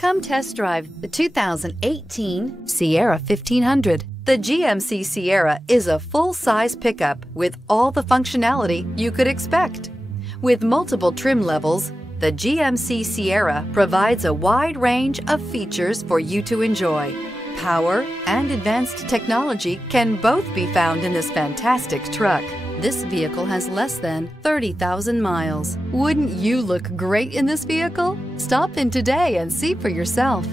Come test drive the 2018 Sierra 1500. The GMC Sierra is a full-size pickup with all the functionality you could expect. With multiple trim levels, the GMC Sierra provides a wide range of features for you to enjoy. Power and advanced technology can both be found in this fantastic truck. This vehicle has less than 30,000 miles. Wouldn't you look great in this vehicle? Stop in today and see for yourself.